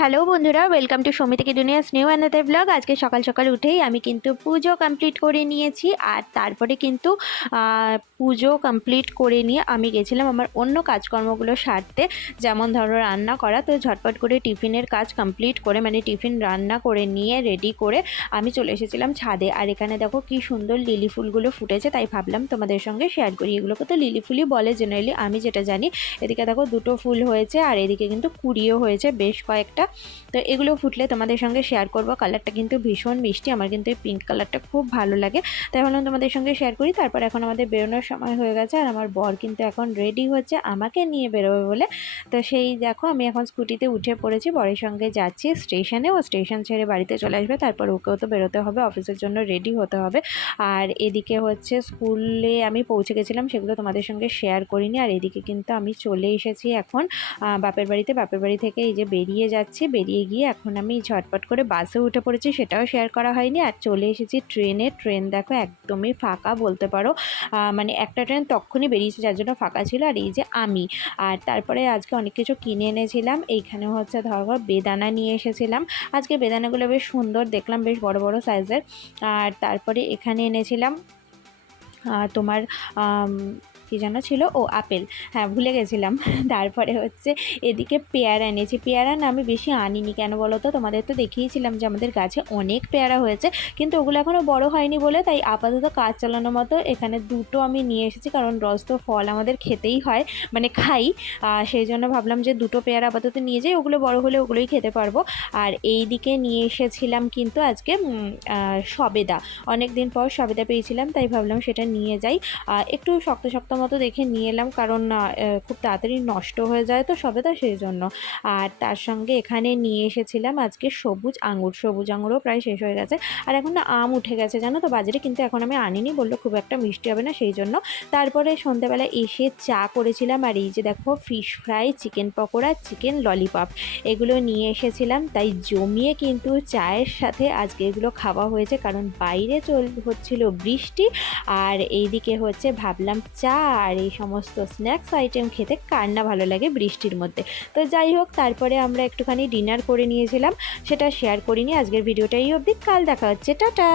Hello বন্ধুরা, welcome to Soumi থেকে দুনিয়াস new another blog. আজকে সকাল সকাল উঠেই আমি কিন্তু পুজো কমপ্লিট করে নিয়েছি। আর তারপরে কিন্তু পুজো কমপ্লিট করে নিয়ে আমি গেছিলাম আমার অন্য কাজকর্মগুলো সারতে, যেমন ধরো রান্না করা। তো ঝটপট করে টিফিনের কাজ কমপ্লিট করে, মানে টিফিন রান্না করে নিয়ে রেডি করে আমি চলে এসেছিলাম ছাদে। আর এখানে দেখো কি সুন্দর লিলি ফুলগুলো ফুটেছে, তাই ভাবলাম তোমাদের সঙ্গে শেয়ার করি। এগুলোকে তো লিলি ফুলই বলে জেনারেলি, আমি যেটা জানি। এদিকে দেখো দুটো ফুল হয়েছে আর এদিকে কিন্তু কুড়িও হয়েছে বেশ কয়েকটা। তো এগুলো ফুটলে তোমাদের সঙ্গে শেয়ার করব। কালারটা কিন্তু ভীষণ মিষ্টি, আমার কিন্তু এই পিঙ্ক কালারটা খুব ভালো লাগে, তাই ভাবলাম তোমাদের সঙ্গে শেয়ার করি। তারপর এখন আমাদের বেরোনোর সময় হয়ে গেছে আর আমার বর কিন্তু এখন রেডি হচ্ছে আমাকে নিয়ে বেরোবে বলে। তো সেই দেখো আমি এখন স্কুটিতে উঠে পড়েছি, বরের সঙ্গে যাচ্ছি স্টেশনে। ও স্টেশন ছেড়ে বাড়িতে চলে আসবে, তারপর ওকেও তো বেরোতে হবে, অফিসের জন্য রেডি হতে হবে। আর এদিকে হচ্ছে স্কুলে আমি পৌঁছে গেছিলাম, সেগুলো তোমাদের সঙ্গে শেয়ার করিনি। আর এদিকে কিন্তু আমি চলে এসেছি এখন বাপের বাড়িতে। বাপের বাড়ি থেকে এই যে বেরিয়ে যাচ্ছি, বেরিয়ে গিয়ে এখন আমি ঝটপট করে বাসে উঠে পড়েছি, সেটাও শেয়ার করা হয়নি। আর চলে এসেছি ট্রেনে। ট্রেন দেখো একদমই ফাঁকা বলতে পারো, মানে একটা ট্রেন তখনই বেরিয়েছে যার জন্য ফাঁকা ছিল। আর এই যে আমি, আর তারপরে আজকে অনেক কিছু কিনে এনেছিলাম। এইখানে হচ্ছে ধরো বেদানা নিয়ে এসেছিলাম। আজকে বেদানাগুলো বেশ সুন্দর দেখলাম, বেশ বড় বড় সাইজের। আর তারপরে এখানে এনেছিলাম তোমার কী যেন ছিল, ও আপেল, হ্যাঁ ভুলে গেছিলাম। তারপরে হচ্ছে এদিকে পেয়ারা এনেছি। পেয়ারা না আমি বেশি আনিনি, কেন বলো তো, তোমাদের তো দেখিয়েছিলাম যে আমাদের গাছে অনেক পেয়ারা হয়েছে, কিন্তু ওগুলো এখনও বড় হয়নি বলে তাই আপাতত কাজ চালানোর মতো এখানে দুটো আমি নিয়ে এসেছি। কারণ রস তো ফল আমাদের খেতেই হয়, মানে খাই, সেই জন্য ভাবলাম যে দুটো পেয়ারা আপাতত নিয়ে যাই, ওগুলো বড় হলে ওগুলোই খেতে পারবো। আর এই দিকে নিয়ে এসেছিলাম কিন্তু আজকে সবেদা, অনেক দিন পর সবেদা পেয়েছিলাম, তাই ভাবলাম সেটা নিয়ে যাই। একটু শক্ত শক্ত মতো দেখে নিয়ে এলাম, কারণ খুব তাড়াতাড়ি নষ্ট হয়ে যায় তো সবেদা, সেই জন্য। আর তার সঙ্গে এখানে নিয়ে এসেছিলাম আজকে সবুজ আঙুর। সবুজ আঙুরও প্রায় শেষ হয়ে গেছে। আর এখন না আম উঠে গেছে জানো তো বাজারে, কিন্তু এখন আমি আনিনি, বললো খুব একটা মিষ্টি হবে না, সেই জন্য। তারপরে সন্ধ্যাবেলা এসে চা করেছিলাম। আর এই যে দেখো fish fry, chicken pakora, chicken lollipop এগুলো নিয়ে এসেছিলাম, তাই জমিয়ে কিন্তু চায়ের সাথে আজকে এগুলো খাওয়া হয়েছে, কারণ বাইরে হচ্ছিল বৃষ্টি। আর এইদিকে হচ্ছে ভাবলাম চা আর এই সমস্ত স্ন্যাক্স আইটেম খেতে কার না ভালো লাগে বৃষ্টির মধ্যে। তো যাই হোক, তারপরে আমরা একটুখানি ডিনার করে নিয়েছিলাম, সেটা শেয়ার করিনি। আজকের ভিডিওটা এই অবধি, কাল দেখা হচ্ছে, টাটা।